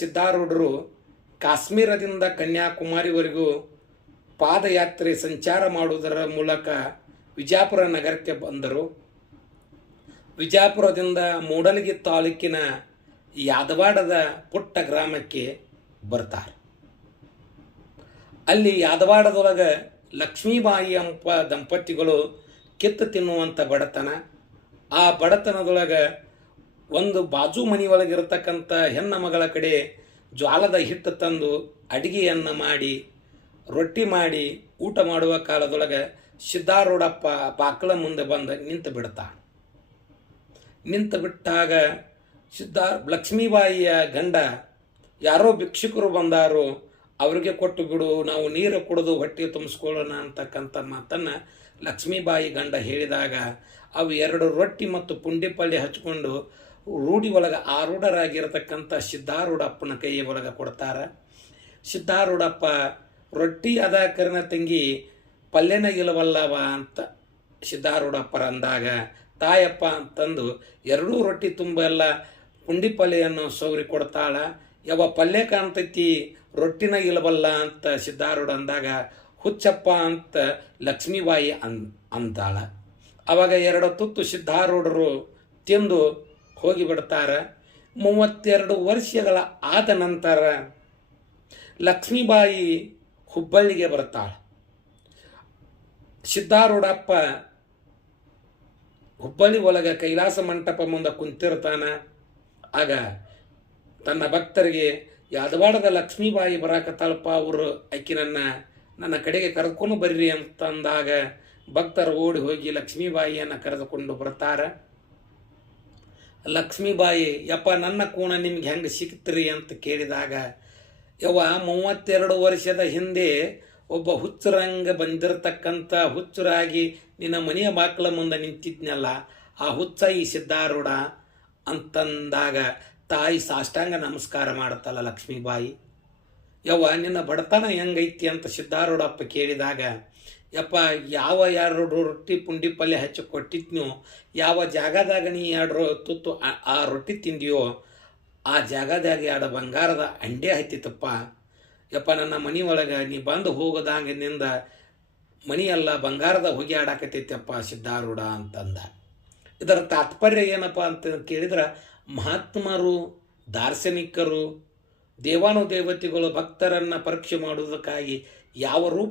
ಸಿದ್ಧಾರೂಢರು ಕಾಶ್ಮೀರದಿಂದ ಕನ್ಯಾಕುಮಾರಿವರೆಗೂ ಪಾದಯಾತ್ರೆ ಸಂಚಾರ ಮಾಡುವುದರ ಮೂಲಕ ವಿಜಾಪುರ ನಗರಕ್ಕೆ ಬಂದರು. ವಿಜಾಪುರದಿಂದ ಮೂಡಲಗಿ ತಾಲೂಕಿನ ಯಾದವಾಡದ ಪುಟ್ಟ ಗ್ರಾಮಕ್ಕೆ ಬರ್ತಾರೆ. ಅಲ್ಲಿ ಯಾದವಾಡದೊಳಗೆ ಲಕ್ಷ್ಮೀಬಾಯಿ ಎಂಬ ದಂಪತಿಗಳು ಕಿತ್ತು ತಿನ್ನುವಂಥ ಬಡತನ. ಆ ಬಡತನದೊಳಗೆ ಒಂದು ಬಾಜು ಮನೆಯೊಳಗಿರತಕ್ಕಂಥ ಹೆಣ್ಣ ಮಗಳ ಕಡೆ ಜ್ವಾಲದ ಹಿಟ್ಟು ತಂದು ಅಡಿಗೆಯನ್ನು ಮಾಡಿ ರೊಟ್ಟಿ ಮಾಡಿ ಊಟ ಮಾಡುವ ಕಾಲದೊಳಗೆ ಸಿದ್ಧಾರೂಢಪ್ಪ ಬಾಕಲ ಮುಂದೆ ಬಂದು ನಿಂತು ಬಿಡ್ತಾನೆ. ನಿಂತು ಬಿಟ್ಟಾಗ ಲಕ್ಷ್ಮೀಬಾಯಿಯ ಗಂಡ ಯಾರೋ ಭಿಕ್ಷುಕರು ಬಂದಾರು, ಅವ್ರಿಗೆ ಕೊಟ್ಟು ಬಿಡು, ನಾವು ನೀರು ಕುಡಿದು ಹೊಟ್ಟೆ ತುಂಬಿಸ್ಕೊಳ್ಳೋಣ ಅಂತಕ್ಕಂಥ ಮಾತನ್ನು ಲಕ್ಷ್ಮೀಬಾಯಿ ಗಂಡ ಹೇಳಿದಾಗ ಅವು 2 ರೊಟ್ಟಿ ಮತ್ತು ಪುಂಡಿಪಲ್ಯ ಹಚ್ಕೊಂಡು ರೂಢಿ ಒಳಗೆ ಆರೂಢರಾಗಿರತಕ್ಕಂಥ ಸಿದ್ಧಾರೂಢಪ್ಪನ ಕೈ ಒಳಗೆ ಕೊಡ್ತಾರೆ. ಸಿದ್ಧಾರೂಢಪ್ಪ ರೊಟ್ಟಿ ಅದ ಕರ್ನ ತಂಗಿ ಪಲ್ಯನ ಇಲ್ಲವಲ್ಲವ ಅಂತ ಸಿದ್ಧಾರೂಢಪ್ಪರ ಅಂದಾಗ ತಾಯಪ್ಪ ಅಂತಂದು 2 ರೊಟ್ಟಿ ತುಂಬ ಎಲ್ಲ ಪುಂಡಿ ಪಲ್ಯನ್ನು ಸೌರಿ ಕೊಡ್ತಾಳ. ಯಾವ ಪಲ್ಯ ಕಾಣ್ತೈತಿ ರೊಟ್ಟಿನ ಇಲ್ಲವಲ್ಲ ಅಂತ ಸಿದ್ಧಾರೂಢ ಅಂದಾಗ ಹುಚ್ಚಪ್ಪ ಅಂತ ಲಕ್ಷ್ಮೀಬಾಯಿ ಅಂತಾಳ. ಅವಾಗ 2 ತುತ್ತು ಸಿದ್ಧಾರೂಢರು ತಿಂದು ಹೋಗಿಬಿಡ್ತಾರೆ. 32 ವರ್ಷಗಳ ಆದ ನಂತರ ಲಕ್ಷ್ಮೀಬಾಯಿ ಹುಬ್ಬಳ್ಳಿಗೆ ಬರ್ತಾಳೆ. ಸಿದ್ಧಾರೂಢಪ್ಪ ಹುಬ್ಬಳ್ಳಿ ಒಳಗೆ ಕೈಲಾಸ ಮಂಟಪ ಮುಂದೆ ಕುಂತಿರ್ತಾನ. ಆಗ ತನ್ನ ಭಕ್ತರಿಗೆ ಯಾದವಾಡದ ಲಕ್ಷ್ಮೀಬಾಯಿ ಬರಾಕತ್ತಾಳಪ್ಪ, ಅವರು ನನ್ನ ಕಡೆಗೆ ಕರೆದುಕೊಂಡು ಬರ್ರಿ ಅಂತಂದಾಗ ಭಕ್ತರು ಓಡಿ ಹೋಗಿ ಲಕ್ಷ್ಮೀಬಾಯಿಯನ್ನು ಕರೆದುಕೊಂಡು ಬರ್ತಾರೆ. ಲಕ್ಷ್ಮೀಬಾಯಿ ಯಪ್ಪ ನನ್ನ ಕೂಣ ನಿಮ್ಗೆ ಹೆಂಗೆ ಸಿಕ್ತ್ರಿ ಅಂತ ಕೇಳಿದಾಗ 32 ವರ್ಷದ ಹಿಂದೆ ಒಬ್ಬ ಹುಚ್ಚರಂಗ ಬಂದಿರತಕ್ಕಂಥ ಹುಚ್ಚರಾಗಿ ನಿನ್ನ ಮನೆಯ ಬಾಕಲ ಮುಂದೆ ನಿಂತಿದ್ನಲ್ಲ, ಆ ಹುಚ್ಚ ಈ ಸಿದ್ಧಾರೂಢ ಅಂತಂದಾಗ ತಾಯಿ ಸಾಷ್ಟಾಂಗ ನಮಸ್ಕಾರ ಮಾಡುತ್ತಲ್ಲ ಲಕ್ಷ್ಮೀಬಾಯಿ. ನಿನ್ನ ಬಡತನ ಹೆಂಗೈತಿ ಅಂತ ಸಿದ್ಧಾರೂಢಪ್ಪ ಕೇಳಿದಾಗ ಯಪ್ಪ ಯಾವ 2 ರೊಟ್ಟಿ ಪುಂಡಿ ಪಲ್ಯ ಹಚ್ಚಿ ಕೊಟ್ಟಿದ್ನೋ, ಯಾವ ಜಾಗದಾಗ ನೀ 2 ತುತ್ತು ಆ ರೊಟ್ಟಿ ತಿಂದಿಯೋ ಆ ಜಾಗದಾಗ 2 ಬಂಗಾರದ ಅಂಡೆ ಹತ್ತಿತ್ತಪ್ಪ. ಯಪ್ಪ ನನ್ನ ಮನೆ ಒಳಗೆ ನೀ ಬಂದು ಹೋಗೋದಾಗಿನಿಂದ ಮನೆಯೆಲ್ಲ ಬಂಗಾರದ ಹೊಗೆ ಆಡಾಕತ್ತೈತಪ್ಪ ಸಿದ್ಧಾರೂಢ ಅಂತಂದ. ಇದರ ತಾತ್ಪರ್ಯ ಏನಪ್ಪ ಅಂತ ಕೇಳಿದ್ರೆ, ಮಹಾತ್ಮರು, ದಾರ್ಶನಿಕರು, ದೇವಾನುದೇವತೆಗಳು ಭಕ್ತರನ್ನು ಪರೀಕ್ಷೆ ಮಾಡುವುದಕ್ಕಾಗಿ ಯಾವ ರೂಪ